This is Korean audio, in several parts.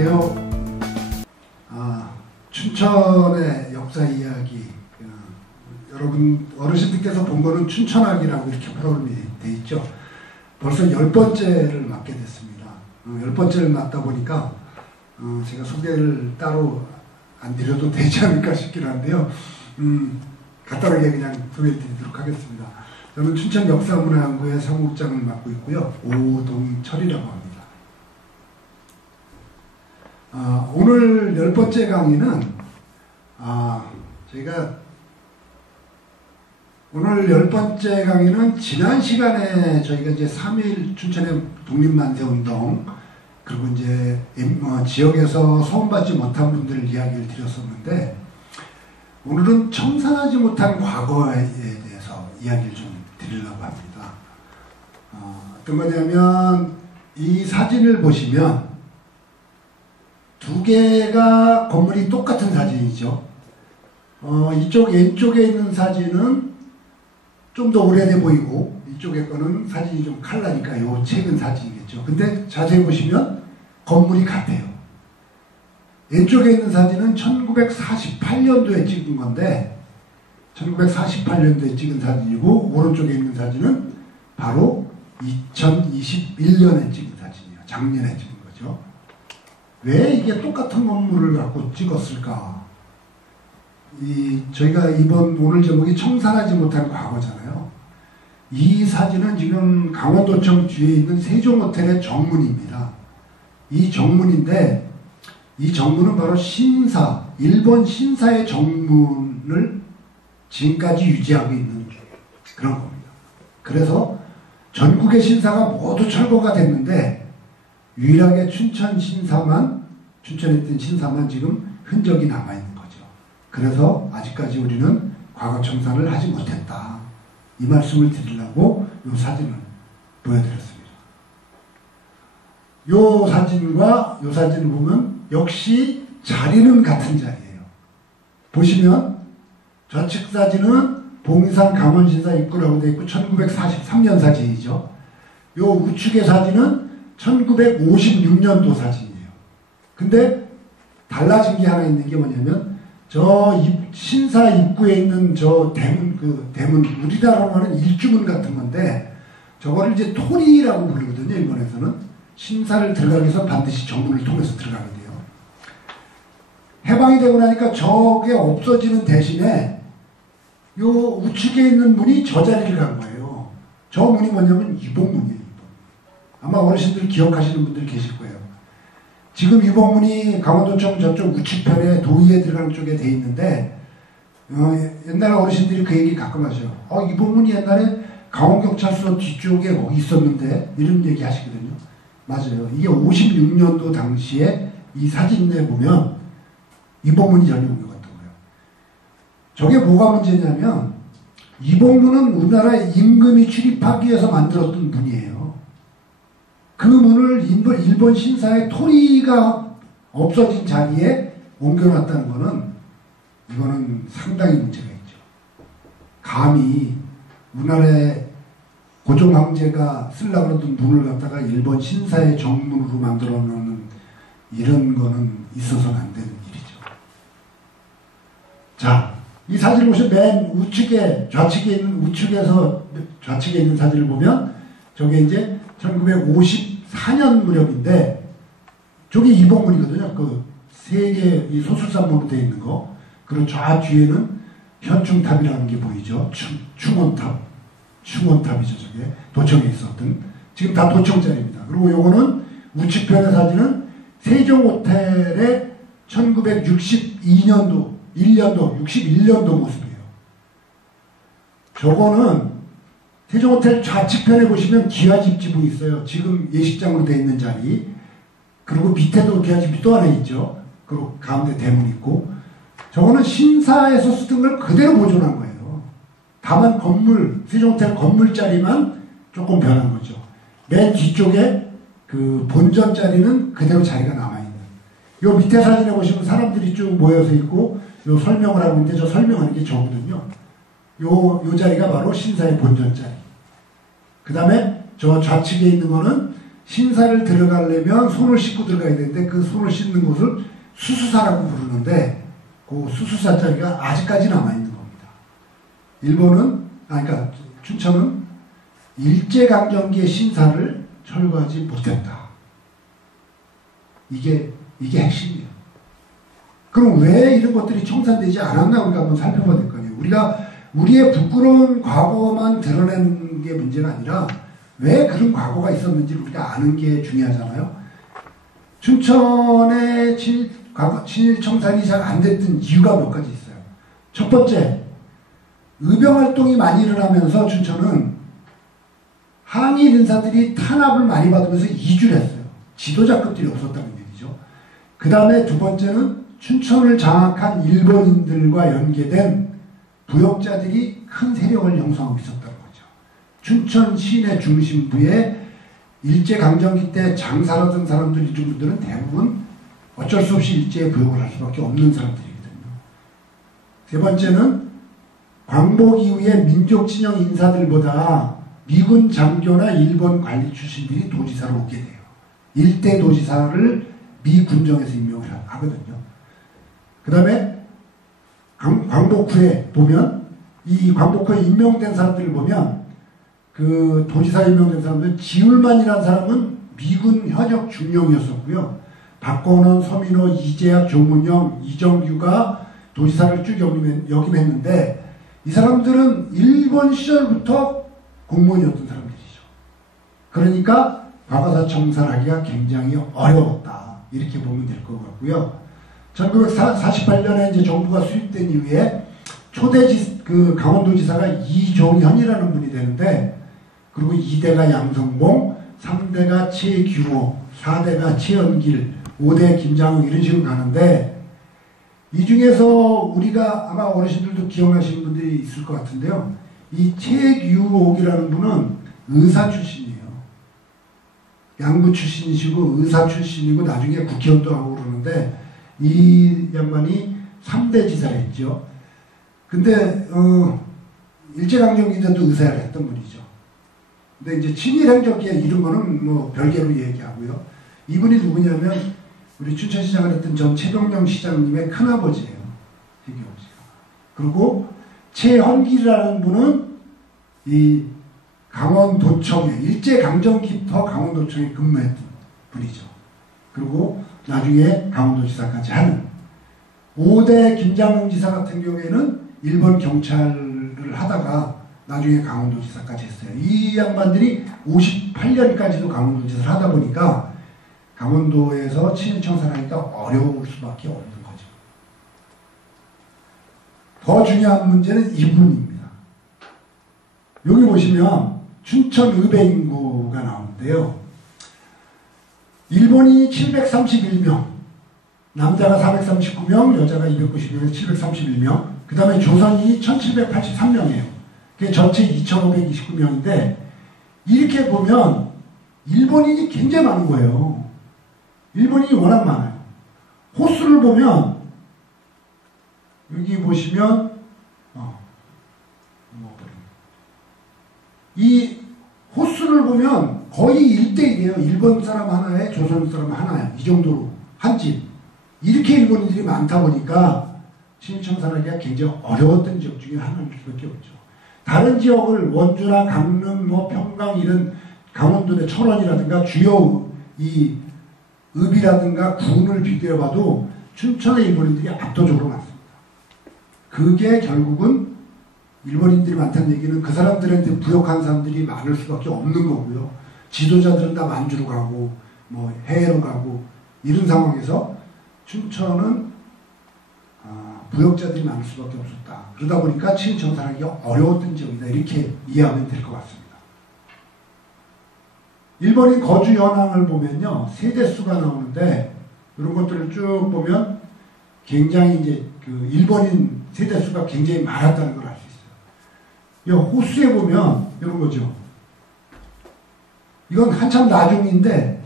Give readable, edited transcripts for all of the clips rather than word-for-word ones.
안녕하세요. 춘천의 역사 이야기. 여러분 어르신들께서 본 거는 춘천학이라고 이렇게 프로그램이 돼 있죠. 벌써 10번째를 맡게 됐습니다. 10번째를 맡다 보니까 제가 소개를 따로 안 드려도 되지 않을까 싶긴 한데요. 간단하게 그냥 소개를 드리도록 하겠습니다. 저는 춘천 역사문화연구회 사무국장을 맡고 있고요. 오동철이라고 합니다. 오늘 10번째 강의는 저희가 오늘 10번째 강의는 지난 시간에 저희가 이제 3.1 춘천의 독립만세운동 그리고 이제 지역에서 소원받지 못한 분들 이야기를 드렸었는데 오늘은 청산하지 못한 과거에 대해서 이야기를 좀 드리려고 합니다. 어떤 거냐면 이 사진을 보시면 두 개가 건물이 똑같은 사진이죠. 이쪽 왼쪽에 있는 사진은 좀 더 오래돼 보이고 이쪽에 거는 사진이 좀 칼라니까 요 최근 사진이겠죠. 근데 자세히 보시면 건물이 같아요. 왼쪽에 있는 사진은 1948년도에 찍은 건데 1948년도에 찍은 사진이고 오른쪽에 있는 사진은 바로 2021년에 찍은 사진이에요. 작년에 찍은 거죠. 왜 이게 똑같은 건물을 갖고 찍었을까? 저희가 오늘 제목이 청산하지 못한 과거잖아요. 이 사진은 지금 강원도청 뒤에 있는 세종호텔의 정문입니다. 이 정문인데 이 정문은 바로 일본 신사의 정문을 지금까지 유지하고 있는 그런 겁니다. 그래서 전국의 신사가 모두 철거가 됐는데 유일하게 춘천에 있던 신사만 지금 흔적이 남아있는 거죠. 그래서 아직까지 우리는 과거 청산을 하지 못했다. 이 말씀을 드리려고 이 사진을 보여드렸습니다. 이 사진과 이 사진을 보면 역시 자리는 같은 자리예요. 보시면 좌측 사진은 봉산 강원신사 입구라고 되어 있고 1943년 사진이죠. 이 우측의 사진은 1956년도 사진이에요. 근데 달라진 게 하나 있는 게 뭐냐면 저 신사 입구에 있는 저 대문 우리나라로 하는 일주문 같은 건데 저거를 이제 토리라고 부르거든요. 일본에서는 신사를 들어가기 위해서 반드시 정문을 통해서 들어가게 돼요. 해방이 되고 나니까 저게 없어지는 대신에 요 우측에 있는 문이 저 자리를 간 거예요. 저 문이 뭐냐면 이복문이에요. 아마 어르신들 기억하시는 분들 계실 거예요. 지금 이복문이 강원도청 저쪽 우측편에 도의에 들어가는 쪽에 돼 있는데 옛날 어르신들이 그 얘기 가끔 하셔요. 이복문이 옛날에 강원경찰서 뒤쪽에 거기 있었는데 이런 얘기 하시거든요. 맞아요. 이게 56년도 당시에 이 사진에 보면 이복문이 전용이 같은 거예요. 저게 뭐가 문제냐면 이복문은 우리나라에 임금이 출입하기 위해서 만들었던 문이에요. 그 문을 일본 신사의 토리가 없어진 자리에 옮겨놨다는 거는 이거는 상당히 문제가 있죠. 감히 우리나라의 고종 황제가 쓰려고 그러던 문을 갖다가 일본 신사의 정문으로 만들어 놓는 이런 거는 있어서는 안 되는 일이죠. 자, 이 사진을 보시면 맨 우측에 좌측에 있는 사진을 보면 저게 이제 1954년 무렵인데 저게 이복문이거든요. 그 세 개 이 소술산문으로 되어 있는 거. 그리고 좌 뒤에는 현충탑이라는 게 보이죠. 충원탑이죠. 저게 도청에 있었던. 지금 다 도청자리입니다. 그리고 요거는 우측편의 사진은 세종호텔의 1961년도 모습이에요. 저거는 세종호텔 좌측편에 보시면 기와집지부 있어요. 지금 예식장으로 되어 있는 자리. 그리고 밑에도 기와집이 또 하나 있죠. 그리고 가운데 대문 있고. 저거는 신사에서 쓰던 걸 그대로 보존한 거예요. 다만 세종호텔 건물 자리만 조금 변한 거죠. 맨 뒤쪽에 그 본전 자리는 그대로 자리가 남아있는. 요 밑에 사진에 보시면 사람들이 쭉 모여서 있고 요 설명을 하고 있는데 저 설명하는 게 저거거든요. 요 자리가 바로 신사의 본전 자리. 그 다음에 저 좌측에 있는 거는 신사를 들어가려면 손을 씻고 들어가야 되는데 그 손을 씻는 곳을 수수사라고 부르는데 그 수수사 자리가 아직까지 남아있는 겁니다. 일본은, 그러니까 춘천은 일제강점기의 신사를 철거하지 못했다. 이게 핵심이에요. 그럼 왜 이런 것들이 청산되지 않았나 우리가 한번 살펴봐야 될 거 아니에요. 우리가 우리의 부끄러운 과거만 드러내는 게 문제가 아니라 왜 그런 과거가 있었는지 우리가 아는 게 중요하잖아요. 춘천의 친일 청산이 잘 안 됐던 이유가 몇 가지 있어요. 첫 번째, 의병활동이 많이 일어나면서 춘천은 항일 인사들이 탄압을 많이 받으면서 이주를 했어요. 지도자급들이 없었다는 얘기죠. 그 다음에 두 번째는 춘천을 장악한 일본인들과 연계된 부역자들이 큰 세력을 형성하고 있었다는 거죠. 춘천 시내 중심부에 일제강점기 때 장사를 하던 사람들, 이런 분들은 대부분 어쩔 수 없이 일제에 부역을 할 수밖에 없는 사람들이거든요. 세 번째는 광복 이후에 민족진영 인사들보다 미군 장교나 일본 관리 출신들이 도지사로 오게 돼요. 일대 도지사를 미 군정에서 임명을 하거든요. 그 다음에 광복 후에 보면 이 광복 후에 임명된 사람들을 보면 그 도지사 임명된 사람들 지울만이라는 사람은 미군 현역 중령이었었고요. 박건원, 서민호, 이재학, 조문영, 이정규가 도지사를 쭉 역임했는데 이 사람들은 일본 시절부터 공무원이었던 사람들이죠. 그러니까 과거사 청산하기가 굉장히 어려웠다. 이렇게 보면 될 것 같고요. 1948년에 이제 정부가 수립된 이후에 그 강원도지사가 이종현이라는 분이 되는데, 그리고 2대가 양성봉, 3대가 최규호, 4대가 최연길, 5대 김장욱 이런 식으로 가는데, 이 중에서 우리가 아마 어르신들도 기억나시는 분들이 있을 것 같은데요. 이 최규옥이라는 분은 의사 출신이에요. 양구 출신이시고 의사 출신이고 나중에 국회의원도 하고 그러는데 이 양반이 3대 지사를 했죠. 근데 일제강점기 때도 의사를 했던 분이죠. 근데 이제 친일행적기에 이런 거는 뭐 별개로 얘기하고요. 이분이 누구냐면 우리 춘천시장을 했던 전 최병영 시장님의 큰아버지예요. 최경호씨가. 그리고 최헌길이라는 분은 이 강원도청에 일제강점기부터 강원도청에 근무했던 분이죠. 그리고 나중에 강원도지사까지 하는 5대 김장웅 지사 같은 경우에는 일본 경찰을 하다가 나중에 강원도지사까지 했어요. 이 양반들이 58년까지도 강원도지사를 하다 보니까 강원도에서 친일청산하기가 어려울 수밖에 없는 거죠. 더 중요한 문제는 이 부분입니다. 여기 보시면 춘천 의배 인구가 나오는데요. 일본이 731명, 남자가 439명, 여자가 290명에서 731명, 그 다음에 조선이 1783명이에요. 그게 전체 2529명인데 이렇게 보면 일본인이 굉장히 많은 거예요. 일본인이 워낙 많아요. 호수를 보면 여기 보시면 이 호수를 보면 거의 1대1이에요. 일본 사람 하나에 조선 사람 하나에 이 정도로 한 집. 이렇게 일본인들이 많다 보니까 친일청산하기가 굉장히 어려웠던 지역 중에 하나일 수밖에 없죠. 다른 지역을 원주나 강릉, 평강 이런 강원도의 철원이라든가 주요 이 읍이라든가 군을 비교해봐도 춘천의 일본인들이 압도적으로 많습니다. 그게 결국은 일본인들이 많다는 얘기는 그 사람들한테 부역한 사람들이 많을 수밖에 없는 거고요. 지도자들은 다 만주로 가고 해외로 가고 이런 상황에서 춘천은 부역자들이 많을 수밖에 없었다. 그러다 보니까 친일청산하기가 어려웠던 지역이다. 이렇게 이해하면 될 것 같습니다. 일본인 거주 현황을 보면요. 세대수가 나오는데 이런 것들을 쭉 보면 굉장히 이제 그 일본인 세대수가 굉장히 많았다는 걸 알 수 있어요. 이 호수에 보면 이런 거죠. 이건 한참 나중인데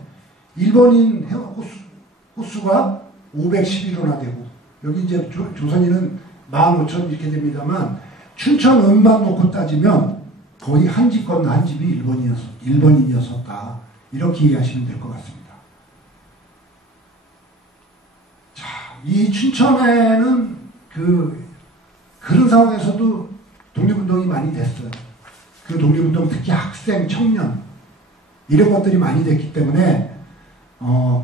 일본인 호수가 511호나 되고 여기 이제 조선인은 15,000 이렇게 됩니다만 춘천 읍만 놓고 따지면 거의 한 집 건너 한 집이 일본인이었었다. 이렇게 이해하시면 될 것 같습니다. 자, 이 춘천에는 그런 상황에서도 독립운동이 많이 됐어요. 그 독립운동 특히 학생, 청년 이런 것들이 많이 됐기 때문에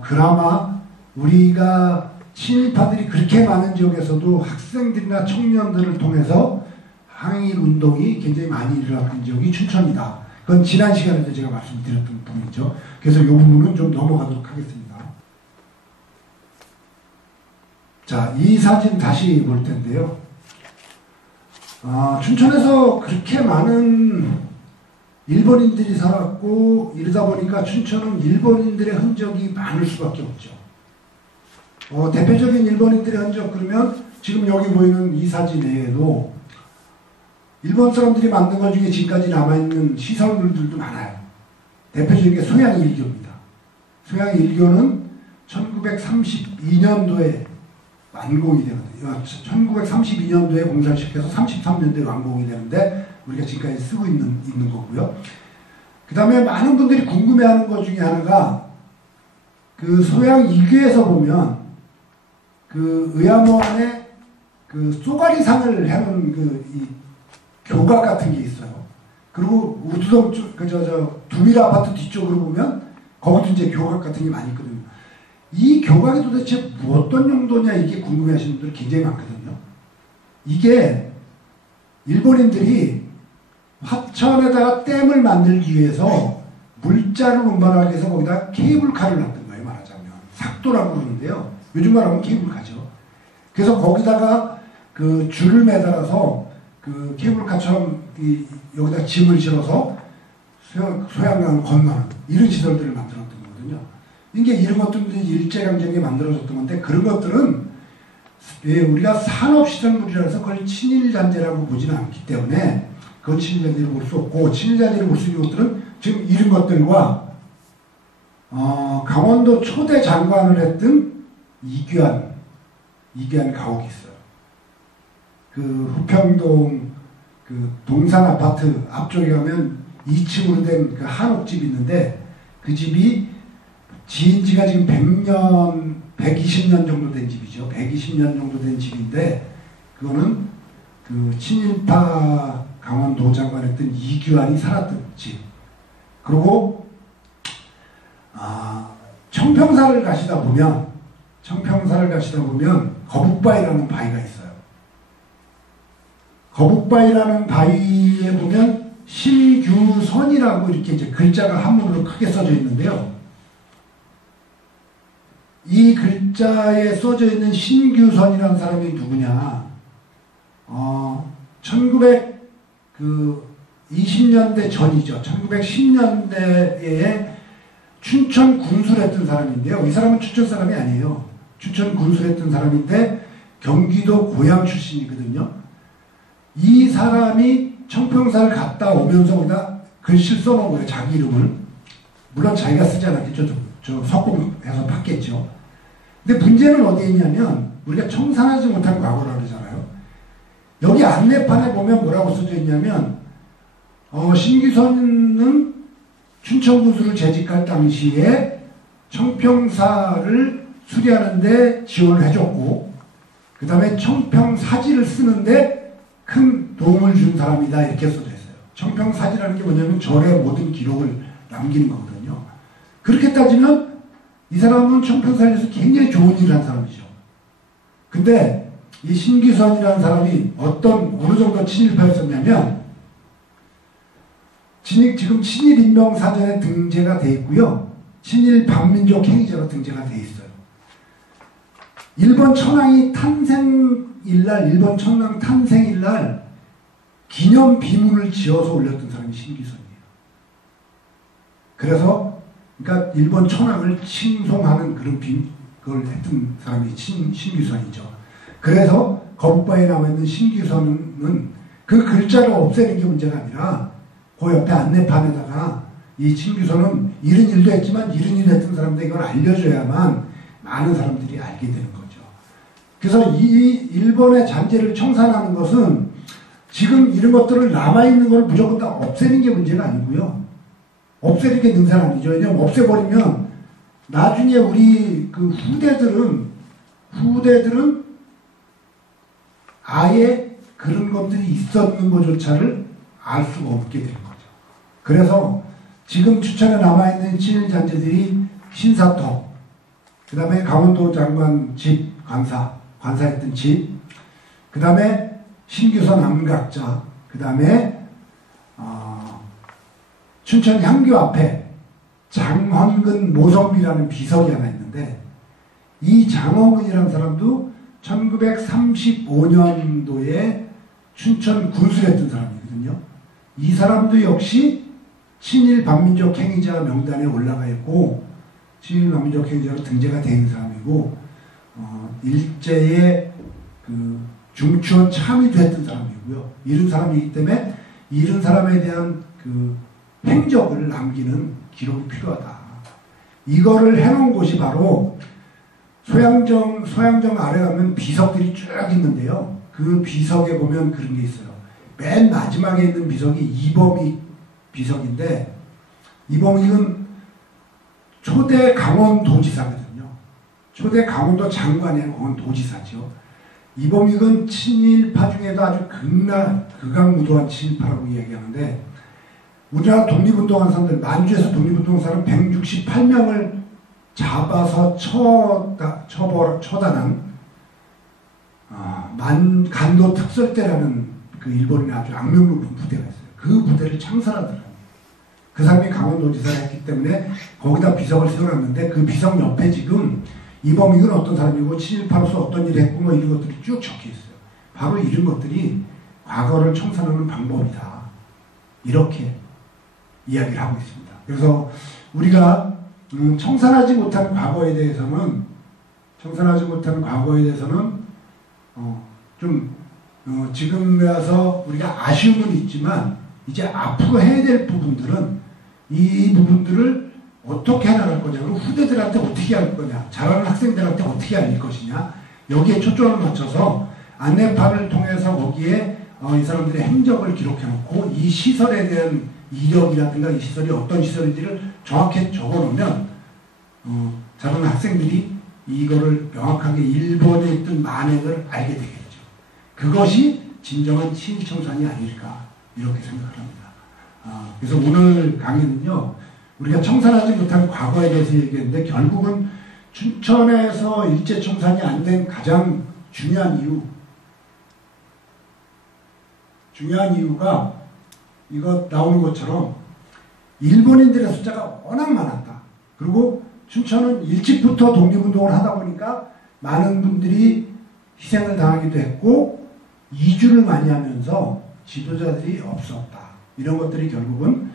그나마 우리가 친일파들이 그렇게 많은 지역에서도 학생들이나 청년들을 통해서 항일운동이 굉장히 많이 일어났던 지역이 춘천이다. 그건 지난 시간에도 제가 말씀드렸던 부분이죠. 그래서 이 부분은 좀 넘어가도록 하겠습니다. 자, 이 사진 다시 볼 텐데요. 춘천에서 그렇게 많은 일본인들이 살았고 이러다 보니까 춘천은 일본인들의 흔적이 많을 수밖에 없죠. 대표적인 일본인들의 흔적 그러면 지금 여기 보이는 이 사진 외에도 일본 사람들이 만든 것 중에 지금까지 남아있는 시설물들도 많아요. 대표적인 게 소양일교입니다. 소양일교는 1932년도에 완공이 되거든요. 1932년도에 공사를 시작해서 33년도에 완공이 되는데 우리가 지금까지 쓰고 있는 거고요. 그 다음에 많은 분들이 궁금해하는 것 중에 하나가 그 소양일교에서 보면 그 의암호 안에 그 쏘가리상을 해놓은 이 교각 같은 게 있어요. 그리고 우두동 두밀 아파트 뒤쪽으로 보면 거기도 이제 교각 같은 게 많이 있거든요. 이 교각이 도대체 어떤 용도냐 이게 궁금해하시는 분들 굉장히 많거든요. 이게 일본인들이 화천에다가 댐을 만들기 위해서 물자를 운반하기 위해서 거기다 케이블카를 놨던 거예요. 말하자면 삭도라고 그러는데요. 요즘 말하면 케이블카죠. 그래서 거기다가 그 줄을 매달아서 그 케이블카처럼 여기다 짐을 실어서 소양강을 건너는 이런 시설들을 만들었던 거거든요. 이게 이런 것들이 일제강점기에 만들어졌던 건데 그런 것들은 우리가 산업시설물이라 해서 그걸 친일잔재라고 보지는 않기 때문에 그건 친일잔재로 볼 수 없고 친일잔재로 볼 수 있는 것들은 지금 이런 것들과 강원도 초대 장관을 했던 이규환 가옥이 있어요. 그 후평동 그 동산 아파트 앞쪽에 가면 2층으로 된 그 한옥집이 있는데 그 집이 지은 지가 지금 100년, 120년 정도 된 집이죠. 120년 정도 된 집인데 그거는 그 친일파 강원도 장관했던 이규환이 살았던 집. 그리고 청평사를 가시다 보면 거북바위라는 바위가 있어요. 거북바위라는 바위에 보면 신규선이라고 이렇게 이제 글자가 한문으로 크게 써져 있는데요. 이 글자에 써져 있는 신규선이라는 사람이 누구냐? 1920년대 전이죠. 1910년대에 춘천 군수를 했던 사람인데요. 이 사람은 춘천 사람이 아니에요. 춘천 군수를 했던 사람인데 경기도 고향 출신이거든요. 이 사람이 청평사를 갔다 오면서 거기다 글씨를 써놓은 거예요. 자기 이름을. 물론 자기가 쓰지 않았겠죠. 저 석공해서 봤겠죠. 근데 문제는 어디에 있냐면 우리가 청산하지 못한 과거라 그러잖아요. 여기 안내판에 보면 뭐라고 써져 있냐면 신규선은 춘천군수를 재직할 당시에 청평사를 수리하는데 지원을 해줬고 그 다음에 청평사지를 쓰는데 큰 도움을 준 사람이다 이렇게 써져 있어요. 청평사지라는 게 뭐냐면 절의 모든 기록을 남기는 거거든요. 그렇게 따지면 이 사람은 청평사지에서 굉장히 좋은 일을 한 사람이죠. 근데 이 신기선이라는 사람이 어느 정도 친일파였었냐면 지금 친일인명사전에 등재가 돼 있고요. 친일 반민족 행위자로 등재가 돼 있어요. 일본 천황이 일본 천황 탄생일날 기념 비문을 지어서 올렸던 사람이 신기선이에요. 그래서 그러니까 일본 천황을 칭송하는 그걸 했던 사람이 신기선이죠. 그래서 거북바위에 남아있는 신기선은 그 글자를 없애는 게 문제가 아니라 그 옆에 안내판에다가 이 신기선은 이런 일도 했지만 이런 일을 했던 사람들이 이걸 알려줘야만 많은 사람들이 알게 되는 거죠. 그래서 이 일본의 잔재를 청산하는 것은 지금 이런 것들을 남아있는 걸 무조건 다 없애는 게 문제가 아니고요. 없애는 게 능사는 아니죠. 왜냐면 없애버리면 나중에 우리 그 후대들은 아예 그런 것들이 있었는 것조차를 알 수가 없게 되는 거죠. 그래서 지금 추천에 남아있는 친일잔재들이 신사터, 그 다음에 강원도 장관 집 관사했던 집, 그 다음에 신규선 암각자, 그 다음에 춘천 향교 앞에 장헌근 모성비라는 비석이 하나 있는데, 이 장헌근이라는 사람도 1935년도에 춘천 군수를 했던 사람이거든요. 이 사람도 역시 친일 반민족 행위자 명단에 올라가 있고, 친일 반민족 행위자로 등재가 된 사람이고, 일제의 그 중추원 참의도 했던 사람이고요. 이런 사람이기 때문에 이런 사람에 대한 그 행적을 남기는 기록이 필요하다. 이거를 해놓은 곳이 바로 소양정 아래 가면 비석들이 쭉 있는데요. 그 비석에 보면 그런 게 있어요. 맨 마지막에 있는 비석이 이범익 비석인데, 이범익은 초대 강원도지사거든요. 초대 강원도 장관이 아니고 강원도지사죠. 이범익은 친일파 중에도 아주 극악무도한 친일파라고 이야기하는데, 우리나라 독립운동한 사람들, 만주에서 독립운동한 사람 168명을 잡아서 처단한 간도 특설대라는 그 일본인의 아주 악명 높은 부대가 있어요. 그 부대를 창설하더라고요. 그 사람이 강원도지사를 했기 때문에 거기다 비석을 세워놨는데, 그 비석 옆에 지금 이범익은 어떤 사람이고 친일파로서 어떤 일을 했고 뭐 이런 것들이 쭉 적혀있어요. 바로 이런 것들이 과거를 청산하는 방법이다. 이렇게 이야기를 하고 있습니다. 그래서 우리가 청산하지 못한 과거에 대해서는 지금 와서 우리가 아쉬움은 있지만, 이제 앞으로 해야 될 부분들은 이 부분들을 어떻게 해나갈 거냐, 그리고 후대들한테 어떻게 할 거냐, 자라는 학생들한테 어떻게 알릴 것이냐, 여기에 초점을 맞춰서 안내판을 통해서 거기에 이 사람들의 행적을 기록해놓고 이 시설에 대한 이력이라든가 이 시설이 어떤 시설인지를 정확히 적어놓으면 자라는 학생들이 이거를 명확하게 일본에 있던 만행을 알게 되겠죠. 그것이 진정한 친일청산이 아닐까 이렇게 생각합니다. 그래서 오늘 강의는요, 우리가 청산하지 못한 과거에 대해서 얘기했는데, 결국은 춘천에서 일제청산이 안 된 가장 중요한 이유가 이거 나오는 것처럼 일본인들의 숫자가 워낙 많았다. 그리고 춘천은 일찍부터 독립운동을 하다 보니까 많은 분들이 희생을 당하기도 했고, 이주를 많이 하면서 지도자들이 없었다. 이런 것들이 결국은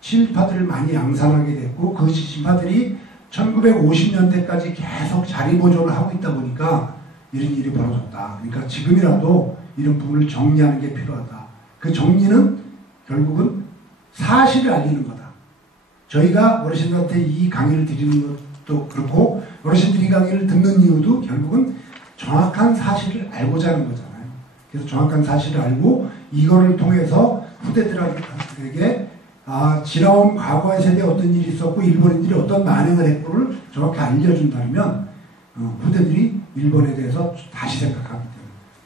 친일파들을 많이 양산하게 됐고, 그 친일파들이 1950년대까지 계속 자리 보존을 하고 있다 보니까 이런 일이 벌어졌다. 그러니까 지금이라도 이런 부분을 정리하는 게 필요하다. 그 정리는 결국은 사실을 알리는 거다. 저희가 어르신들한테 이 강의를 드리는 것도 그렇고, 어르신들이 이 강의를 듣는 이유도 결국은 정확한 사실을 알고자 하는 거잖아요. 그래서 정확한 사실을 알고 이거를 통해서 후대들에게 지나온 과거의 세대에 어떤 일이 있었고 일본인들이 어떤 만행을 했고를 정확히 알려준다면 후대들이 일본에 대해서 다시 생각하기 때문에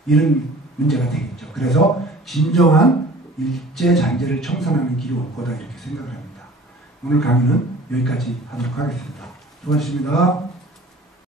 이런 문제가 되겠죠. 그래서 진정한 일제 잔재를 청산하는 길이 올 거다 이렇게 생각을 합니다. 오늘 강의는 여기까지 하도록 하겠습니다. 수고하셨습니다.